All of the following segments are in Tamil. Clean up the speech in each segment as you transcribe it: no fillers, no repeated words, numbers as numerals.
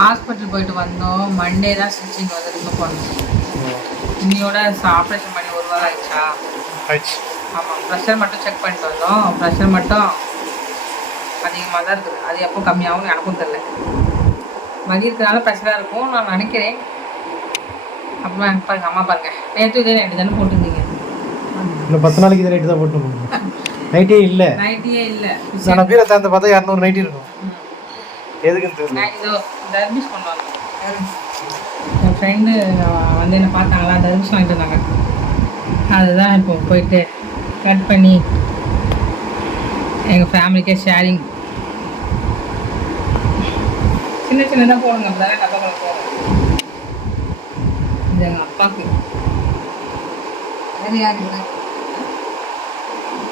ஹாஸ்பிட்டல் போயிட்டு வந்தோம். மண்டே தான் ஸ்டிச்சிங் வந்து ரிமூவ் பண்ணோம். இன்னையோட ஆப்ரேஷன் பண்ணி 1 வாரம் ஆயிடுச்சா? ஆயிடுச்சு. ஆமாம், ப்ரெஷர் மட்டும் செக் பண்ணிட்டு வந்தோம். ப்ரெஷர் மட்டும் அதிகமாக தான் இருக்குது. அது எப்போ கம்மியாகும் எனக்கும் தெரியல. வலி இருக்கிறனால ப்ரெஷராக இருக்கும் நான் நினைக்கிறேன். அப்புறமா பாருங்க, அம்மா பாருங்க, நேற்று இதே நைட்டு தானே போட்டுருந்தீங்க. இன்னும் 10 நாளைக்கு இதே நைட்டு தான் போட்டு நைட்டே இல்லை. நைட்டியே இல்லை. நான் வீர தாந்த பார்த்தா 200 நைட்டி இருக்கும். எதுக்குன்னு தெரியல. இதோ தர்பீஸ் கொண்டு வந்தோம். என் ஃப்ரெண்டு வந்து என்னை பார்த்தாங்களா, தர்பீஸ் வாங்கிட்டு வந்தாங்க. அதுதான் இப்போ போயிட்டு கட் பண்ணி எங்கள் ஃபேமிலிக்கே ஷேரிங் சின்ன சின்னதாக போடுங்க. அப்போ தானே டப்பாக்குள்ள போகும். இது எங்கள் அப்பாவுக்கு. வேறு யாருக்கு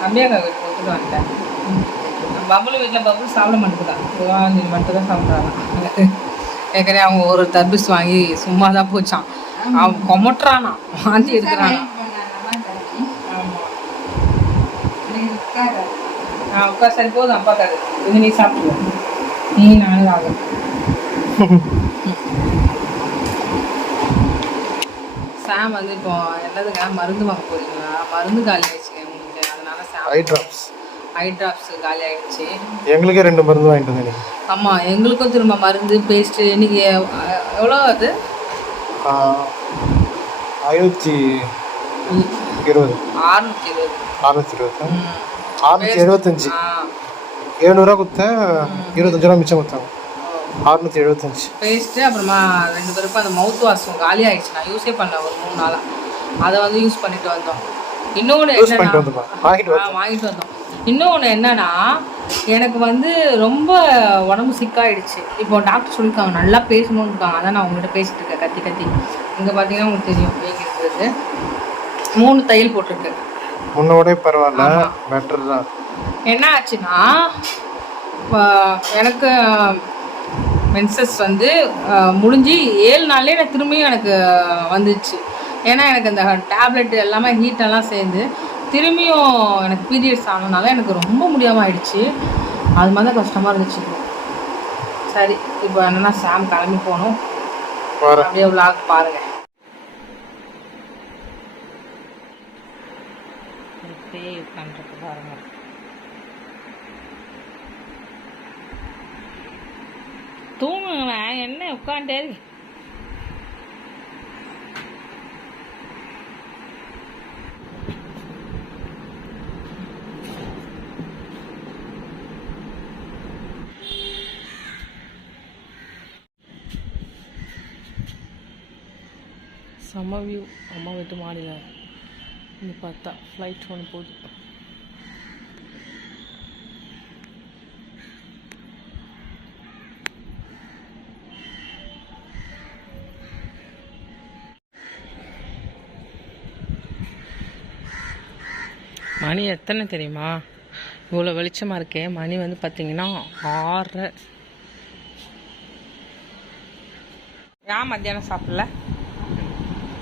அப்படியே கொடுத்துட்டு வந்துட்டேன். பபுள் வீட்டில் பபுள் சாப்பிட மாட்டேங்குதான். நீ மட்டும் தான் சாப்பிட்றாங்க. ஏற்கனவே அவங்க ஒரு தர்பீஸ் வாங்கி சும்மா தான் போச்சான். அவன் கொமட்டுறானா, வாந்தி எடுக்கிறானா. ஆமாம், உட்கார். சரி போதும், அப்பா காரு இது நீ சாப்பிடுவோம். நீ நானும் ஆகும். சாம் வந்து இப்போ என்னதுங்க மருந்து வாங்க போறீங்களா? மருந்து காலி ஆயிடுச்சுங்க உங்களுக்கு. அதனால சாம் ஐ ட்ராப்ஸ் காலி ஆயிடுச்சு. எங்களுக்கே 2 மருந்து வாங்கிட்டு வந்தேன். ஆமாம், எங்களுக்கும் திரும்ப மருந்து பேஸ்ட்டு. இன்னைக்கு எவ்வளோ அது? 520. 675. 700 கொடுத்தேன், 25 ரூபா மிச்சம் கொடுத்தாங்க. 675 பேஸ்ட்டு. அப்புறமா 2 பேருக்கும் அந்த மவுத் வாஷும் காலி ஆயிடுச்சு. நான் யூஸே பண்ணேன் ஒரு 3 நாளாக. அதை வந்து யூஸ் பண்ணிட்டு வந்தோம். இன்னொன்று வாங்கிட்டு வந்தோம். இன்னொன்று என்னன்னா, எனக்கு வந்து ரொம்ப உடம்பு சிக்காயிடுச்சு. இப்போ டாக்டர் சொல்லியிருக்காங்க நல்லா பேசணும்னு இருக்காங்க. அதான் நான் உங்கள்கிட்ட பேசிட்டு இருக்கேன் கத்தி கத்தி. இங்கே பார்த்தீங்கன்னா உங்களுக்கு தெரியும், வீங்கி இருக்கிறது. 3 தையல் போட்டிருக்கு. முன்னோட பரவாயில்ல, பெட்டர் தான். என்ன ஆச்சுன்னா, எனக்கு மென்சஸ் வந்து முடிஞ்சு 7 நாள்லேயே எனக்கு திரும்பியும் எனக்கு வந்துச்சு. ஏன்னா எனக்கு இந்த டேப்லெட் எல்லாமே ஹீட்டெல்லாம் சேர்ந்து திரும்பியும் எனக்கு பீரியட்ஸ் ஆனதுனால எனக்கு ரொம்ப முடியாமல் ஆயிடுச்சு. அது மாதிரி தான் கஷ்டமாக இருந்துச்சு. சரி, இப்போ என்னென்னா சாம் கிளம்பி போகணும். அப்படியே விளாக் பாருங்கள். உட்காந்துருக்கு பாருங்க. தூங்குங்களேன், என்ன உட்காந்துட்டே இருக்கு. செம்ம வியூ. அம்மா வீட்டு மாடியில் இங்கே பார்த்தா ஃப்ளைட் ஒன்று போகுது. மணி எத்தனை தெரியுமா? இவ்வளோ வெளிச்சமாக இருக்கே. மணி வந்து பார்த்தீங்கன்னா 6. ஏன் மத்தியானம் சாப்பிடல?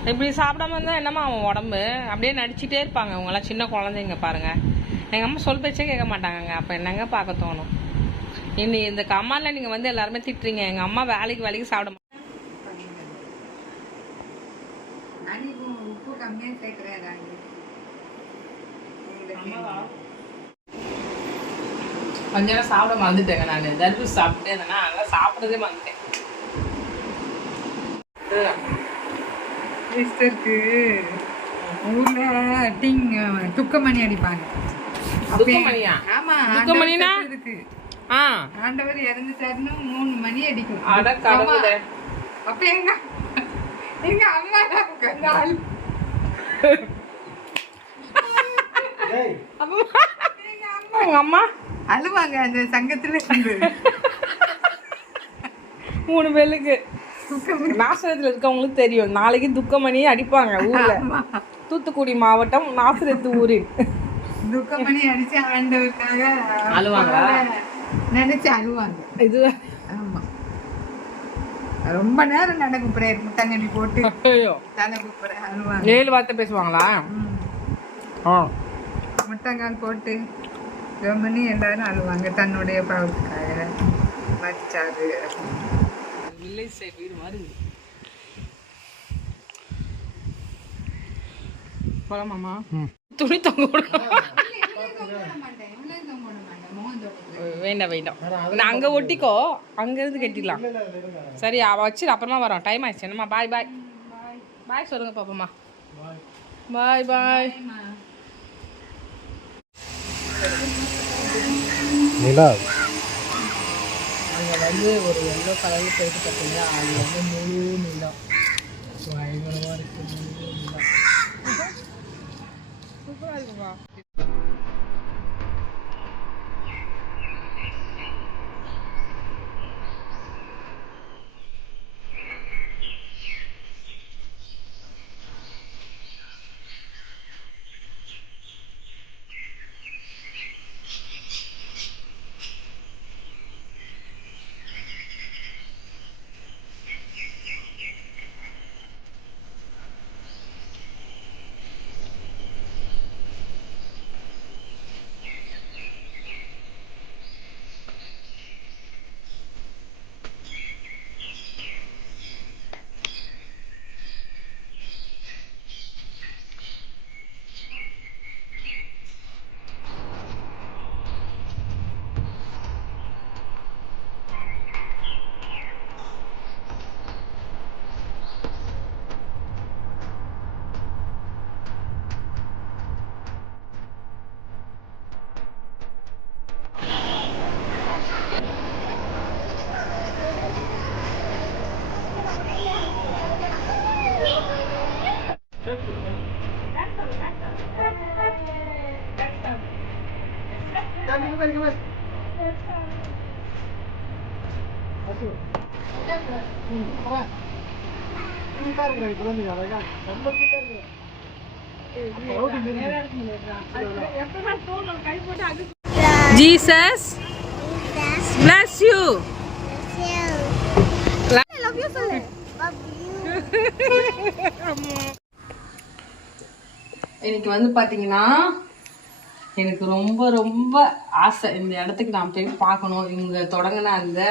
இப்படி சாப்பிடாம இருந்தால் என்னம்மா அவன் உடம்பு? அப்படியே நடிச்சிட்டே இருப்பாங்க அவங்களாம். சின்ன குழந்தைங்க பாருங்கள். எங்கள் அம்மா சொல் பேச்சே கேட்க மாட்டாங்கங்க. அப்போ என்னங்க பார்க்க தோணும்? இன்னும் இந்த கம்மாவில் நீங்கள் வந்து எல்லாருமே திட்டுறீங்க. எங்கள் அம்மா வேலைக்கு சாப்பிட மாட்டாங்க. கொஞ்ச நேரம் சாப்பிட மறந்துட்டேங்க. நான் தர்பூஸ் சாப்பிட்டே இருந்தேன்னா அதெல்லாம் சாப்பிட்றதே மறந்துட்டேன். சிஸ்டருக்கு ஊரில் துக்கமணி அடிப்பாங்க. துக்கமணியா? ஆமாம், துக்கமணினா இருக்கு. ஆண்டவர் இறந்துட்டாருன்னு 3 மணி அடிக்கும். அட கடவுளே. அப்போ எங்க அம்மா உங்க அம்மா அழுவாங்க அந்த சங்கத்துல இருந்து. 3 பேருக்கு நாசரத்தில் இருக்கவங்களுக்கு தெரியும். நாளைக்கு துக்கமணி அடிப்பாங்க ஊர்ல. தூத்துக்குடி மாவட்டம் நாசரத்து ஊரில் துக்கமணி அடிச்சு ஆண்டவருக்காக அழுவாங்களா? நினைச்சு அழுவாங்க. இது ஆமா, ரொம்ப நேரம் நடக்கும் பிரேயர். முட்டங்கடி போட்டு தலை கூப்பிட அழுவாங்க. 7 வார்த்தை பேசுவாங்களா? முட்டங்கால் போட்டு ரொம்ப எல்லாரும் அழுவாங்க. தன்னுடைய பாவத்துக்காக மதிச்சாரு. வில்லேஜ் சைடு வீடு மாதிரி போலாமாம்மா? துணி தொங்க வேண்டாம் வேண்டாம், நான் அங்கே ஒட்டிக்கோ, அங்கேருந்து கட்டிடலாம். சரி அவள் வச்சு அப்புறமா வரோம், டைம் ஆயிடுச்சு. என்னம்மா பாய் பாய் பாய் சொல்லுங்க பாப்பம்மா. பாய் பாய். அங்கே வந்து ஒரு எல்லோ கலரில் போயிட்டு பார்த்தீங்கன்னா அது வந்து முழு நிலம் பயங்கரமாக இருக்குது. முழு நிலம் சூப்பராக இருக்குமா. Jesus bless you. Love you. இன்னைக்கு வந்து பார்த்தீங்கன்னா எனக்கு ரொம்ப ரொம்ப ஆசை, இந்த இடத்துக்கு நான் போய் பார்க்கணும். இவங்க தொடங்கின அந்த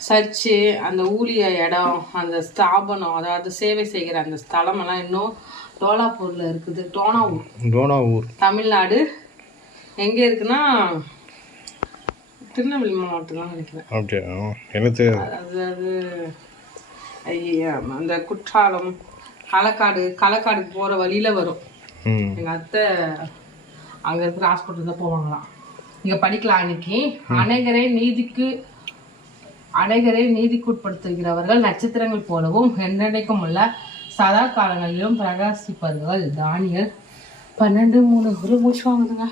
சர்ச்சு, அந்த ஊழிய இடம், அந்த ஸ்தாபனம், அதாவது சேவை செய்கிற அந்த ஸ்தலமெல்லாம் இன்னும் டோலாப்பூரில் இருக்குது. டோனாவூர் தமிழ்நாடு. எங்கே இருக்குன்னா திருநெல்வேலி மாவட்டம் தான் நினைக்கிறேன். அதாவது அந்த குற்றாலம் களக்காடுக்கு போகிற வழியில் வரும். எங்கள் அத்தை அங்கே இருக்கிற ஹாஸ்பிட்டல் தான் போவாங்களாம். இங்கே படிக்கலாம். அன்னைக்கு அனைவரை நீதிக்குட்படுத்துகிறவர்கள் நட்சத்திரங்கள் போலவும் என்றென்றைக்கும் உள்ள சதா காலங்களிலும் பிரகாசிப்பார்கள். தானியல் 12:3. ஒரு மூச்சு வாங்குதுங்க.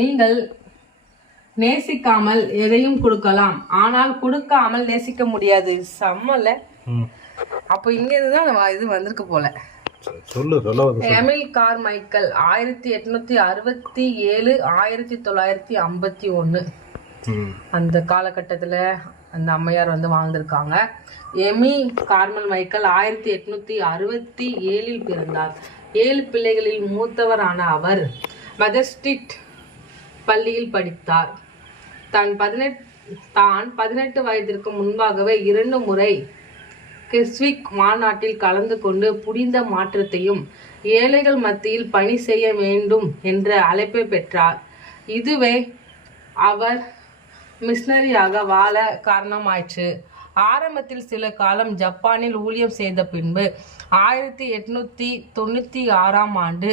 நீங்கள் நேசிக்காமல் எதையும் கொடுக்கலாம், ஆனால் கொடுக்காமல் நேசிக்க முடியாது. செம்மல. அப்போ இங்க இருந்துதான் இது வந்திருக்கு போல. எமில் கார்மைக்கல் 1867 1951 அந்த காலகட்டத்தில் அந்த அம்மையார் வந்து வாழ்ந்திருக்காங்க. எமி கார்மல் மைக்கேல் 1867 பிறந்தார். 7 பிள்ளைகளில் மூத்தவரான அவர் மெதஸ்டிட் பள்ளியில் படித்தார். தான் 18 வயதிற்கு முன்பாகவே 2 முறை கிறிஸ்விக் மாநாட்டில் கலந்து கொண்டு புனித மாற்றத்தையும் ஏழைகள் மத்தியில் பணி செய்ய வேண்டும் என்ற அழைப்பை பெற்றார். இதுவே அவர் மிஷனரியாக வாழ காரணமாயிற்று. ஆரம்பத்தில் சில காலம் ஜப்பானில் ஊழியம் செய்த பின்பு 1896 ஆண்டு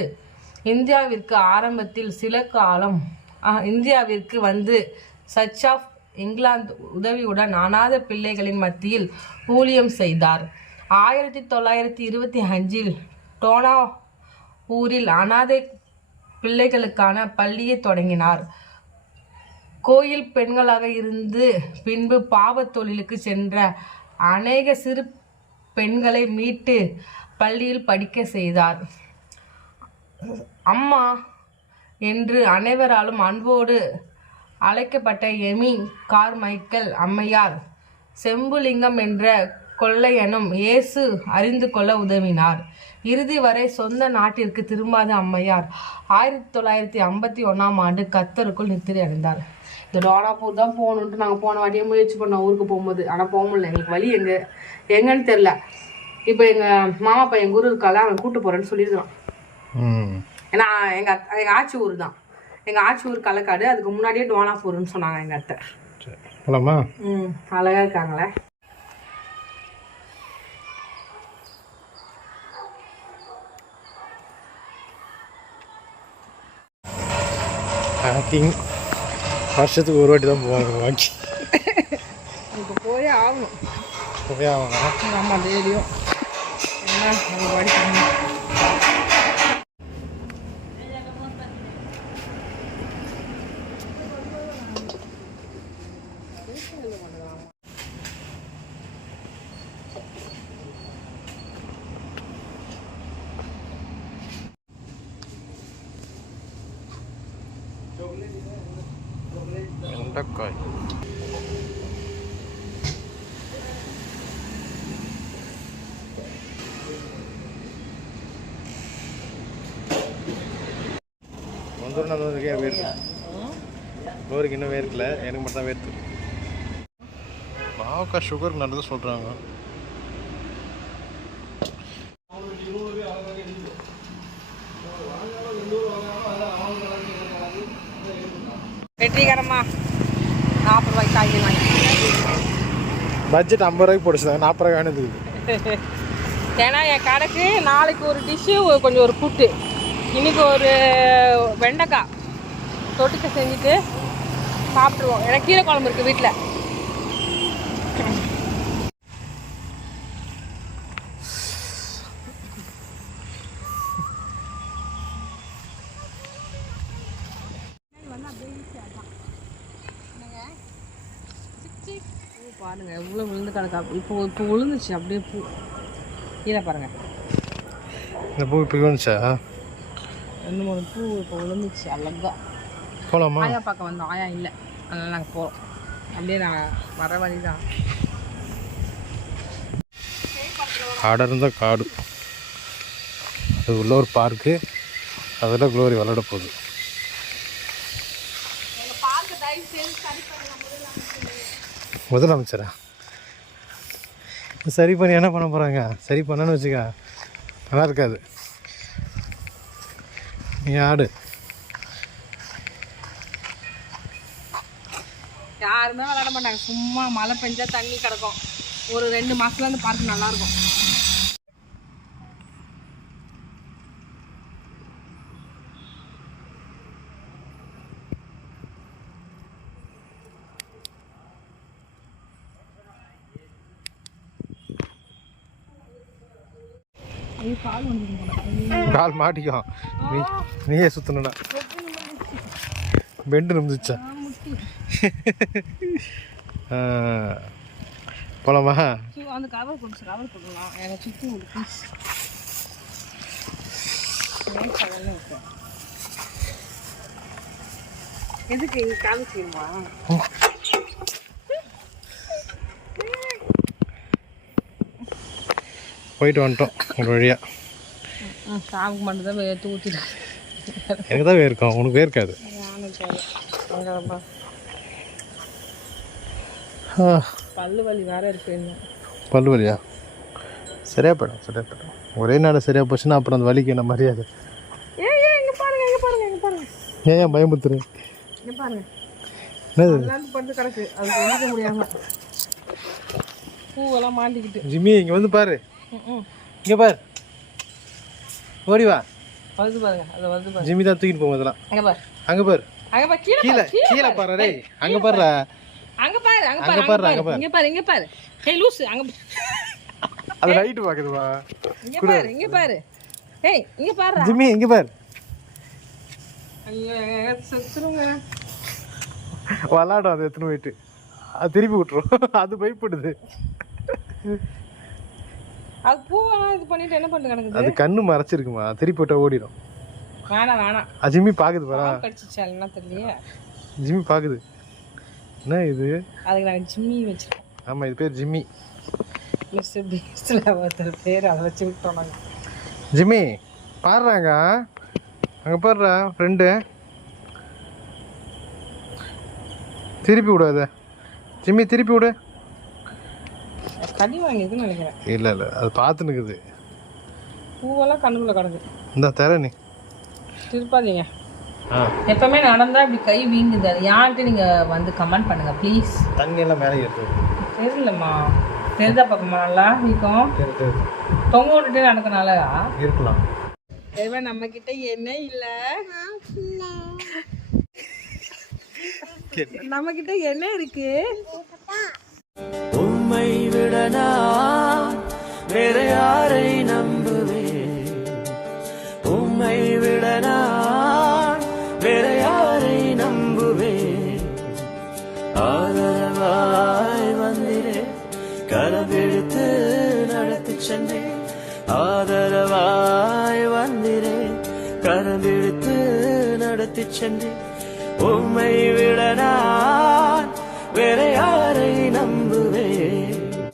இந்தியாவிற்கு வந்து சர்ச் ஆஃப் இங்கிலாந்து உதவியுடன் அநாத பிள்ளைகளின் மத்தியில் ஊழியம் செய்தார். 1925 டோனா ஊரில் அநாதை பிள்ளைகளுக்கான பள்ளியை தொடங்கினார். கோயில் பெண்களாக இருந்து பின்பு பாவத் தொழிலுக்கு சென்ற அநேக சிறு பெண்களை மீட்டு பள்ளியில் படிக்க செய்தார். அம்மா என்று அனைவராலும் அன்போடு அழைக்கப்பட்ட எமி கார்மைக்கல் அம்மையார் செம்புலிங்கம் என்ற கொள்ளையனும் இயேசு அறிந்து கொள்ள உதவினார். இறுதி வரை சொந்த நாட்டிற்கு திரும்பாத அம்மையார் 1951ஆம் ஆண்டு கத்தருக்குள் நித்திரை அடைந்தார். இந்த டோனாப்பூர் தான் போகணுன்ட்டு நாங்கள் போன வாட்டியே முயற்சி பண்ணோம் ஊருக்கு போகும்போது. ஆனால் போக முடியல, எங்களுக்கு வழி எங்கன்னு தெரில. இப்போ எங்கள் மாமா பையன் குரு இருக்கால, அவன் கூப்பிட்டு போகிறேன்னு சொல்லியிருக்கான். ஏன்னா எங்கள் ஆச்சி ஊர் தான், எங்கள் ஆச்சி ஊர் களக்காடு. அதுக்கு முன்னாடியே டோனாப்பூர்னு சொன்னாங்க எங்கள் அத்தை. அழகாக இருக்காங்களே. வருஷத்துக்கு ஒரு வாட்டி தான் போவாங்க வாக்கி. இப்போ போயே ஆகணும். ஆமாம், டெய்லியும் என்ன ஒரு வாட்டி பண்ணணும். வெண்டைக்காய் இன்னும் வேர்க்கல, எனக்கு மட்டும் தான் வேர்த்து. பாவக்காய் சுகருக்கு நல்லது சொல்கிறாங்க. வெற்றிகரமா 40 ரூபாய்க்கு காய்கறி வாங்கி. பட்ஜெட் 50 ரூபாய்க்கு போட்டுச்சுதாங்க, 40 ரூபாய் வேணுது. ஏன்னா என் கடைக்கு நாளைக்கு ஒரு டிஷ்ஷு, கொஞ்சம் ஒரு கூட்டு, இன்னைக்கு ஒரு வெண்டைக்காய் தொட்டுக்க செஞ்சுட்டு சாப்பிட்ருவோம். எனக்கு கீரை குழம்பு இருக்குது வீட்டில். பாருங்க எவ்வளோ விழுந்து கிடக்கா. இப்போ விழுந்துச்சு அப்படியே பூ. கீழே பாருங்க, இந்த பூ இப்போ விழுந்துச்சா? 2-3 பூ இப்போ விழுந்துச்சு. அழகா போகலாமா? ஆயா பார்க்க வந்தோம், ஆயா இல்லை, அதனால் நாங்கள் போகிறோம். அப்படியே நாங்கள் வர வழி தான். அடர்ந்த காடு, அது உள்ள ஒரு பார்க்கு, அதில் க்ளோரி விளையாட போகுது. முதலமைச்சரா சரி பண்ணி என்ன பண்ண போகிறாங்க? சரி பண்ணன்னு வச்சுக்க, நல்லா இருக்காது. நீ ஆடு. யாருமே விளையாட மாட்டாங்க, சும்மா மழை பெஞ்சா தண்ணி கிடக்கும். ஒரு 2 மாசத்துல அந்த பார்க் நல்லாயிருக்கும். கால் மாட்டிக்கும், நீயே சுத்தணும்னா. பெண்டு நிமிந்துச்சா? போலாமா? அந்த கவர் கொஞ்சம் கவர் போடலாம். எனக்கு சுற்றி ஒரு பீஸ் எதுக்கு இங்கே காமிச்சிருமா? போயிட்டு வந்துட்டோம் ஒரு வழியா. சாமிக்கு மட்டும் தான் வேர்த்து ஊற்றிட்டு. எனக்கு தான் வேர்க்கும், உனக்கு வேர்க்காது. பல்லு வலி வேற இருக்கு. பல்லு வலியா? சரியா போயிடும், சரியா போயிடும். ஒரே நாள் சரியா போச்சுன்னா அப்புறம் அந்த வலிக்கு என்ன மரியாதை? ஏன் பயமுத்துரு? கிடக்கு அது முடியாம பூவெல்லாம் மாட்டிக்கிட்டு. ஜிம்மி இங்கே வந்து பாரு, இங்கே பாரு, ஓடி வா. வருது பாருங்க, அது வருது பாருங்க. ஜிம்மி தான் தூக்கிட்டு போகும் அதெல்லாம். அங்கே பாரு, அங்கே பாரு, அங்கே பாரு, கீழே கீழே பாரு. டேய் அங்கே பாரு, அங்கே பாரு, அங்கே பாரு, அங்கே பாரு, அங்கே பாரு, இங்கே பாரு, இங்கே பாரு. ஏய் லூசு, அங்கே அது ரைட் பாக்குதுவா. இங்கே பாரு, இங்கே பாரு. ஏய் இங்கே பாரு ஜிம்மி, இங்கே பாரு. ஐயோ செத்துருங்க. விளாடும் அது எத்தனை போயிட்டு அது திருப்பி விட்டுரும், அது பயப்படுது. அது பூவெல்லாம் இது பண்ணிட்டு என்ன பண்ணு கிடக்குது? அது கண்ணு மறைச்சிருக்குமா, திருப்பி விட்டா ஓடிடும். வேணாம் வேணாம், ஜிம்மி பாக்குது பாரா. கடிச்சிச்சா என்ன தெரியலையே. ஜிம்மி பாக்குது. என்ன இது? அதுக்கு நாங்கள் ஜிம்மி வச்சிருக்கோம். ஆமா, இது பேர் ஜிம்மி. மிஸ்டர் பீஸ்ட்ல ஒருத்தர் பேர் அதை வச்சு விட்டோம் நாங்கள். ஜிம்மி பாடுறாங்க அங்கே பாடுறா ஃப்ரெண்டு. திருப்பி விடாத ஜிம்மி, திருப்பி விடு. கடி வாங்கியிருக்குன்னு நினைக்கிறேன். இல்லை அது பார்த்துனுக்குது. பூவெல்லாம் கண்ணுக்குள்ள கிடக்கு. இந்த தர நீ திருப்பாதீங்க. எப்பவுமே நடந்தா இப்படி கை வீங்குது. அது யார்கிட்ட நீங்க வந்து கமெண்ட் பண்ணுங்க ப்ளீஸ். தண்ணியெல்லாம் மேலே ஏற்று தெரியலம்மா. தெரிஞ்சா பார்க்கமா நல்லா நீக்கும் தொங்க விட்டுட்டு நடக்கனால இருக்கலாம். நம்ம கிட்ட என்ன இல்ல, நம்ம கிட்ட என்ன இருக்கு? உம்மை விடனா வேற யாரை நம்புவேன், உம்மை விடனா வேற யாரை நம்புவேன். ஆதரவாய் வந்திரே கரவெடுத்து நடத்தி சென்றேன், ஆதரவாய் வந்திரே கரவெடுத்து நடத்தி சென்றேன். உம்மை விட